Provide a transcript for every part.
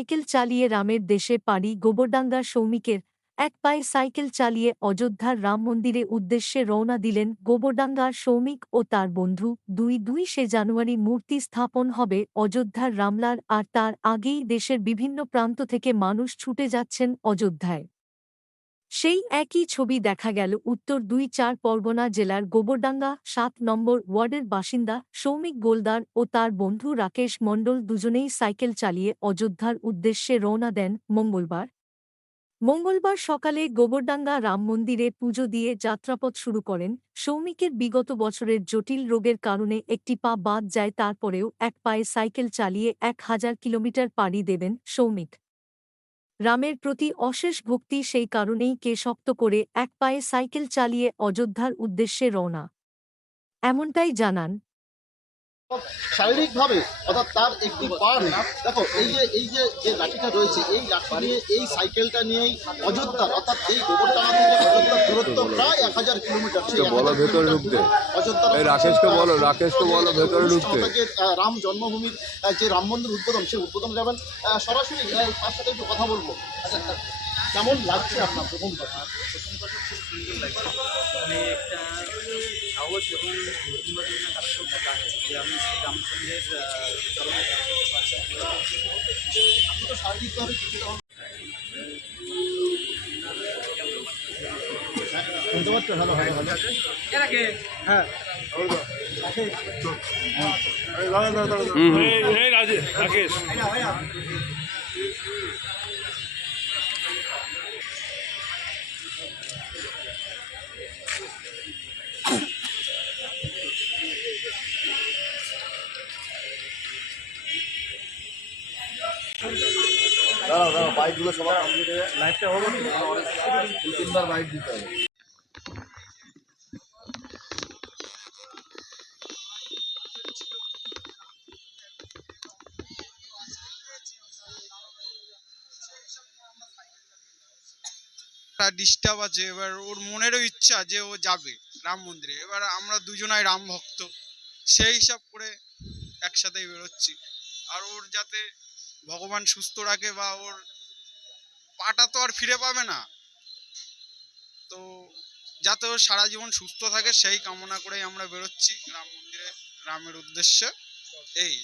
Cycle চালিয়ে রামের দেশে পাড়ি, গোবরডাঙ্গা সৌমিকের এক পায়ে সাইকেল চালিয়ে অযোধ্যার রাম মন্দিরে উদ্দেশ্যে রওনা দিলেন গোবরডাঙ্গার সৌমিক ও তার বন্ধু। দুই দুই সে জানুয়ারি মূর্তি স্থাপন হবে অযোধ্যার রামলার আর তার আগেই দেশের বিভিন্ন প্রান্ত থেকে মানুষ ছুটে যাচ্ছেন অযোধ্যায়। সেই একই ছবি দেখা গেল উত্তর দুই চার পরগনা জেলার গোবরডাঙ্গা, সাত নম্বর ওয়ার্ডের বাসিন্দা সৌমিক গোলদার ও তার বন্ধু রাকেশ মণ্ডল দুজনেই সাইকেল চালিয়ে অযোধ্যার উদ্দেশ্যে রওনা দেন মঙ্গলবার। মঙ্গলবার সকালে গোবরডাঙ্গা রাম মন্দিরে পুজো দিয়ে যাত্রাপথ শুরু করেন সৌমিকের বিগত বছরের জটিল রোগের কারণে একটি পা বাদ যায় তারপরেও এক পায়ে সাইকেল চালিয়ে এক হাজার কিলোমিটার পাড়ি দেবেন সৌমিক। রামের প্রতি অশেষ ভক্তি সেই কারণেই কে শক্ত করে এক পায়ে সাইকেল চালিয়ে অযোধ্যার উদ্দেশ্যে রওনা। এমনটাই জানান শারীরিকভাবে অর্থাৎ তার একটি পা নেই। দেখো এই যে এই যে যে লাঠিটা রয়েছে এই লাঠি নিয়ে এই সাইকেলটা নিয়েই অযোধ্যার অর্থাৎ এই গোবরডাঙ্গা থেকে অযোধ্যার দূরত্ব প্রায় এক হাজার কিলোমিটার বলো ভেতরে ঢুকতে। দূরে রাকেশকে বলো, আহ, রাকেশকে বলো যে ভেতরে অনুষ্ঠান ঢুকতে। থেকে, রাম জন্মভূমির যে রাম মন্দির উদ্বোধন সেই উদ্বোধন যাবেন। সরাসরি তার সাথে একটু কথা বলব। আচ্ছা আচ্ছা, কেমন লাগছে আপনার প্রথম কথা? প্রথম কথা খুব সুন্দর লাগে মানে একটা সাহস এবং কাজ করতে পারে যে আমি করতে পারছি আপনি তো শারীরিকভাবে কিছুটা শুনতে পাচ্ছ ভালো ভালো ভালো দাঁড়াও দাঁড়াও বাইকগুলো সবার লাইফটা হলো দু তিনবার বাইক দিতে হবে। একটা ডিস্টার্ব আছে এবার ওর মনেরও ইচ্ছা যে ও যাবে রাম মন্দিরে। এবার আমরা দুজনাই রাম ভক্ত সেই হিসাব করে একসাথেই বেরোচ্ছি। আর ওর যাতে ভগবান সুস্থ রাখে বা ওর পাটা তো আর ফিরে পাবে না। তো যাতে ও সারা জীবন সুস্থ থাকে, সেই কামনা করেই আমরা বেরোচ্ছি রাম মন্দিরে, রামের উদ্দেশ্যে। এই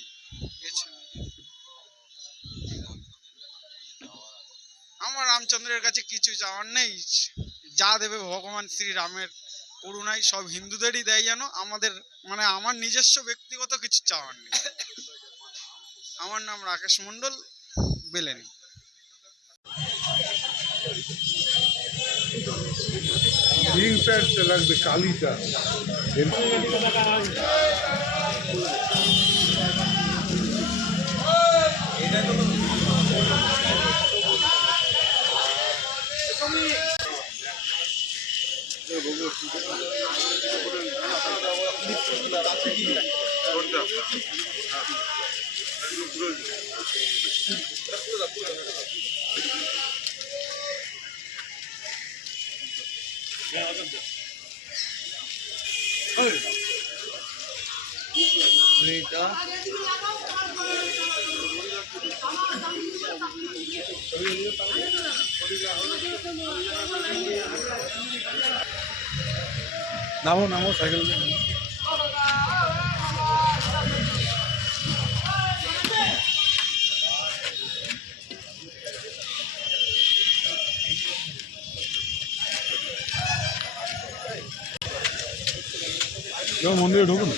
আমার রামচন্দ্রের কাছে কিছু চাওয়ার নেই। যা দেবে ভগবান শ্রী রামের করুণায় সব হিন্দুদেরই দেয় যেন। আমাদের মানে আমার নিজস্ব ব্যক্তিগত কিছু চাওয়ার নেই। আমার নাম রাকেশ মণ্ডল, বেলেনি। গ্রিন প্যান্টটা লাগবে কালিটা। নামো নামো সাইকেল মন্দিরে ঢুকুন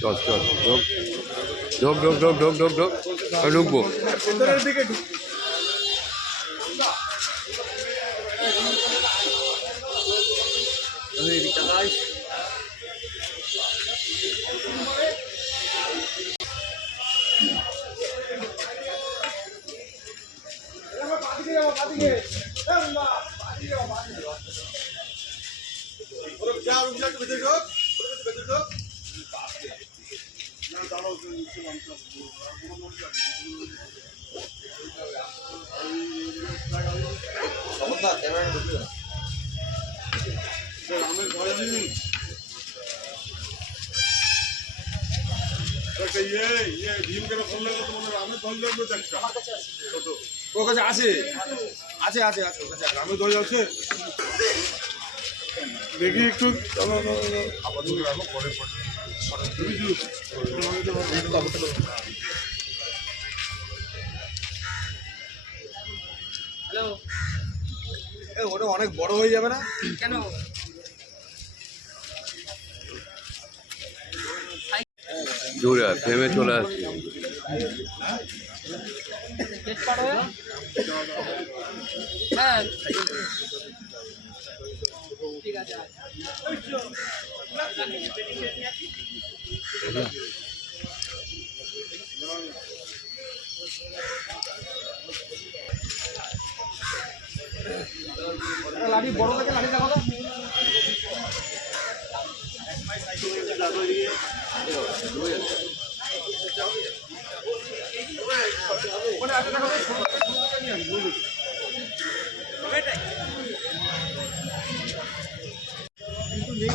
চল চল ঢোক। ঢোক ঢোক ঢোক ঢোক ঢোক ঢোক। আমি ঢুকবো একটা ইয়ে ইয়ে ভীম কেন করলে? তো মনে হয়? আমি ধরলে তো দেখা কত? ওর কাছে আছে। আছে আছে আছে ওর কাছে। আমি ধরে আছে। দেখি একটু। আপাতত রাখো পরে এ, ওটা অনেক বড় হয়ে যাবে না? জোরে আয়, ফ্রেমে চলে আসছি। লাঠি বড় থেকে লাঠি দেখো তো।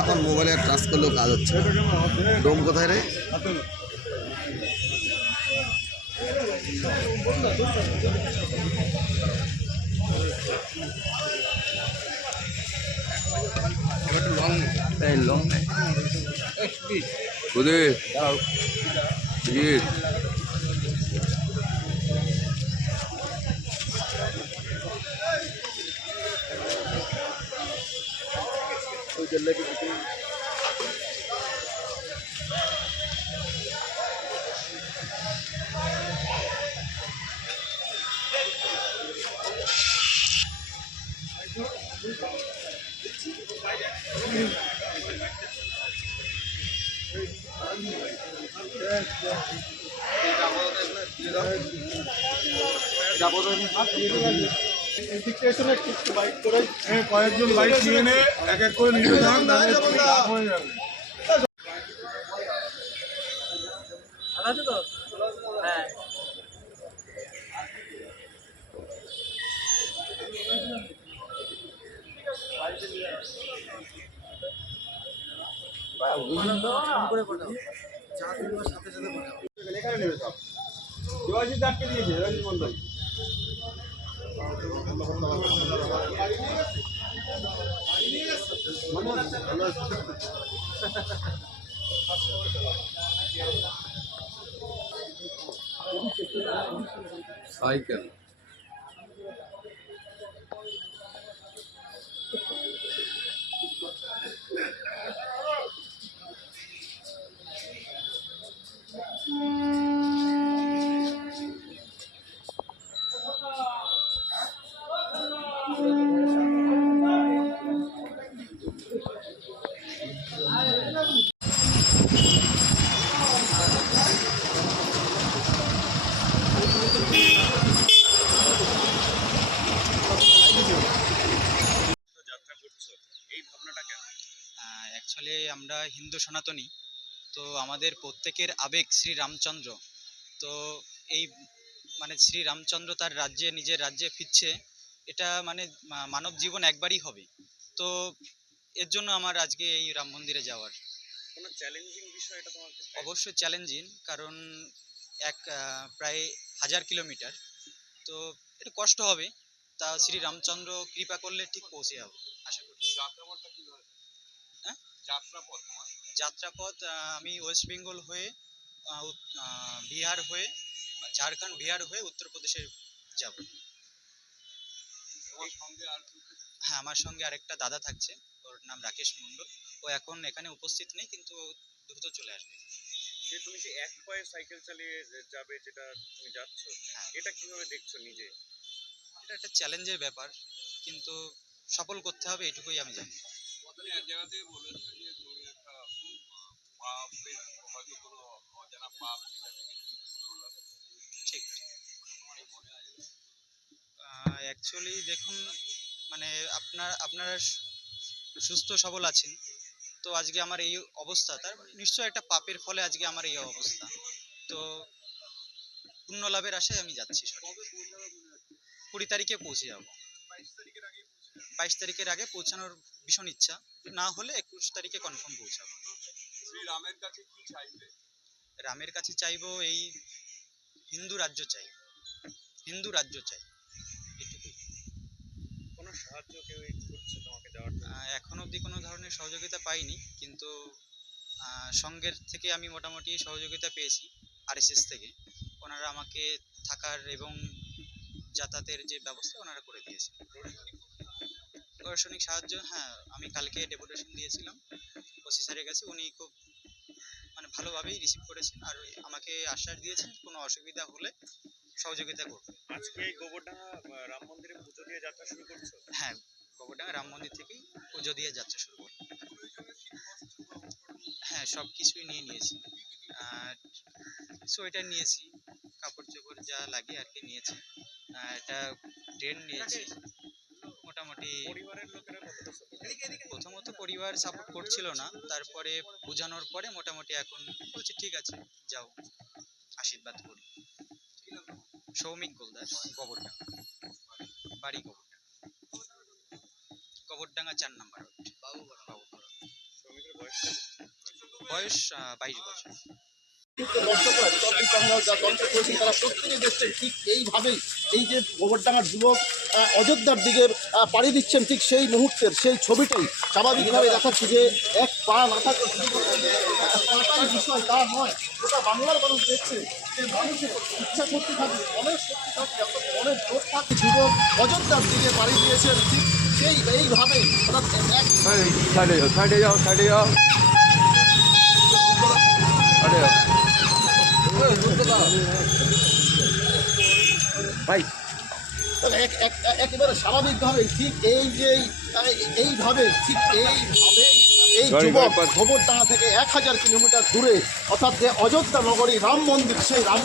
এখন মোবাইলে টাচ করলেও কাজ হচ্ছে। ডোম কোথায় রে? 오늘 이게 Thank you. কয়েকজন বাইক নিয়ে এক এক করে নিয়ে যান হয়ে যাবে। এখানে নেবে সব। দেবাশিস আটকে দিয়েছে দেবাশিস মন্ডল সাইকেল। হিন্দু সনাতনী। তো আমাদের প্রত্যেকের আবেগ শ্রী রামচন্দ্র। তো এই মানে শ্রী রামচন্দ্র তার রাজ্যে নিজের রাজ্যে ফিরছে এটা মানে মানব জীবন একবারই হবে। তো এর জন্য আমার আজকে এই রাম মন্দিরে যাওয়ার। কোনো চ্যালেঞ্জিং বিষয় এটা তোমার অবশ্যই চ্যালেঞ্জিং কারণ এক প্রায় হাজার কিলোমিটার। তো একটু কষ্ট হবে তা শ্রী রামচন্দ্র কৃপা করলে ঠিক পৌঁছে যাব আশা করি? যাত্রাপথ। যাত্রাপথ আমি ওয়েস্ট বেঙ্গল হয়ে বিহার হয়ে ঝাড়খণ্ড বিহার হয়ে উত্তরপ্রদেশে যাব? হ্যাঁ আমার সঙ্গে আরেকটা দাদা থাকছে ওর নাম রাকেশ মণ্ডল। ও এখন এখানে উপস্থিত নেই কিন্তু দ্রুত চলে আসবে। যে তুমি যে এক পায়ে সাইকেল চালিয়ে যাবে যেটা তুমি যাচ্ছ হ্যাঁ। এটা কীভাবে দেখছ নিজে? এটা একটা চ্যালেঞ্জের ব্যাপার কিন্তু সফল করতে হবে এটুকুই আমি জানি। এক জায়গাতে বলেছ যে তুমি একটা পাপের হয়তো কোনো অজানা পাপ যেটা থেকে তুমি মুক্ত লাভ ঠিক তোমার এই মনে হয় আহ, অ্যাকচুয়ালি দেখুন মানে আপনার আপনারা সুস্থ সবল আছেন। তো আজকে আমার এই অবস্থা তার নিশ্চয় একটা পাপের ফলে আজকে আমার এই অবস্থা। তো পুণ্য লাভের আশায় আমি যাচ্ছি কুড়ি তারিখে পৌঁছে যাব। বাইশ তারিখের আগে পৌঁছানোর ভীষণ ইচ্ছা। না হলে একুশ তারিখে কনফার্ম পৌঁছাবো। শ্রী রামের কাছে কি চাইবে? রামের কাছে চাইব এই হিন্দু রাজ্য চাই। হিন্দু রাজ্য চাই। সাহায্য কেউ করছে তোমাকে দেওয়ার এখনও অবধি কোনো ধরনের সহযোগিতা পাইনি কিন্তু সংঘের থেকে আমি মোটামুটি সহযোগিতা পেয়েছি আরএসএস থেকে। ওনারা আমাকে থাকার এবং যাতায়াতের যে ব্যবস্থা ওনারা করে দিয়েছে। প্রশাসনিক সাহায্য? হ্যাঁ আমি কালকে ডেপুটেশন দিয়েছিলাম। ওসি স্যারের কাছে উনি খুব মানে ভালোভাবেই রিসিভ করেছেন আর আমাকে আশ্বাস দিয়েছেন কোনো অসুবিধা হলে সহযোগিতা করবে। আজকে এই গোবরডাঙ্গা রাম মন্দিরে দিয়ে যাত্রা শুরু করছ? হ্যাঁ গোবরডাঙ্গা রাম মন্দির থেকেই পুজো দিয়ে যাত্রা শুরু করব হ্যাঁ সব কিছুই নিয়ে নিয়েছি। আর সোয়েটার নিয়েছি কাপড় চোপড় যা লাগে আর কি নিয়েছি। একটা ট্রেন নিয়েছি মোটামুটি লোকেরা প্রথমত পরিবার সাপোর্ট করছিল না তারপরে বোঝানোর পরে মোটামুটি এখন বলছে ঠিক আছে যাও আশীর্বাদ করি। সৌমিক গোলদার গোবরডাঙ্গা। বাড়ি গোবরডাঙ্গা গোবরডাঙ্গা চার নাম্বার বয়স বাইশ বছর। ঠিক এইভাবেই এই যে গোবরডাঙ্গার যুবক অযোধ্যার দিকে পাড়ি দিচ্ছেন ঠিক সেই মুহূর্তের সেই ছবিটাই স্বাভাবিকভাবে দেখাচ্ছে যে এক পা না থাকলে বিষয় তা নয় গোটা বাংলার মানুষ দেখছে যে মানুষের ইচ্ছা করতে থাকে মনের শক্তি থাকে মনের জোর থাকে। যুবক অযোধ্যার দিকে পাড়ি দিয়েছেন ঠিক সেই এইভাবেই অর্থাৎ এক সাইডে যাও সাইডে যাও সাইডে যাও। সাইডে যাও ভাই। একেবারে স্বাভাবিকভাবে ঠিক এই যে এইভাবে ঠিক এইভাবে এই যুবক গোবরডাঙ্গা থেকে এক হাজার কিলোমিটার দূরে অর্থাৎ যে অযোধ্যা নগরী রাম মন্দির সেই রাম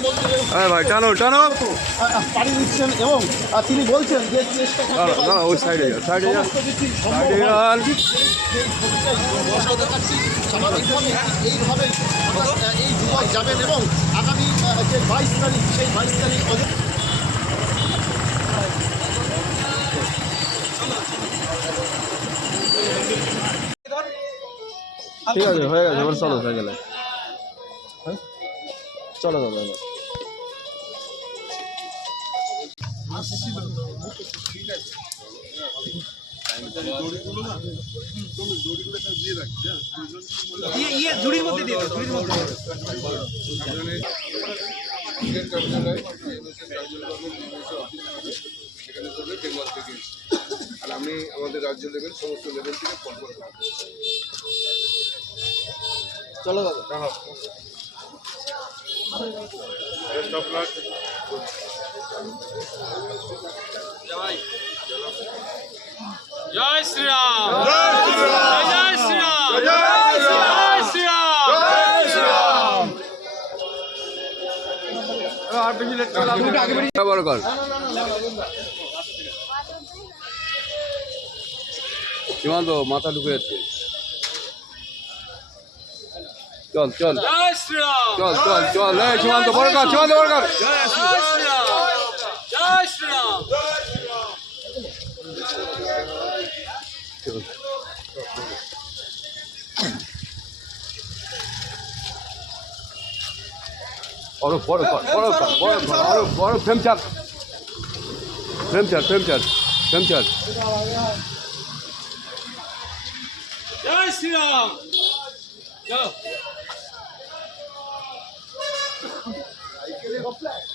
পাড়ি দিচ্ছেন এবং তিনি বলছেন যে চেষ্টা। স্বাভাবিকভাবে অর্থাৎ, এই যুবক যাবেন এবং আগামী যে বাইশ তারিখ সেই বাইশ তারিখ ঠিক আছে হয়ে গেছে এবার চলো সাইকেলে চলো দাদা এবার। সেখানে করবে বেঙ্গল থেকে আর আমি আমাদের রাজ্য লেভেল সমস্ত লেভেল থেকে ফোন করব চলো দাদা বেস্ট অফ লাক জয়। শ্রীরাম। জয় শ্রীরাম। জয় শ্রীরাম। বড় কর। সীমান্ত মাথা ঢুকে যাচ্ছে। চল চল জয় শ্রীরাম চল চল চল এই সীমান্ত বড় কর সীমান্ত বড় কর জয় শ্রীরাম জয় শ্রীরাম বড় বড় কর বড় কর বড় কর আরও বড় ফ্রেম চাপ ফ্রেম চার ফ্রেম চার ফ্রেম চার জয় শ্রীরাম চলো your flesh.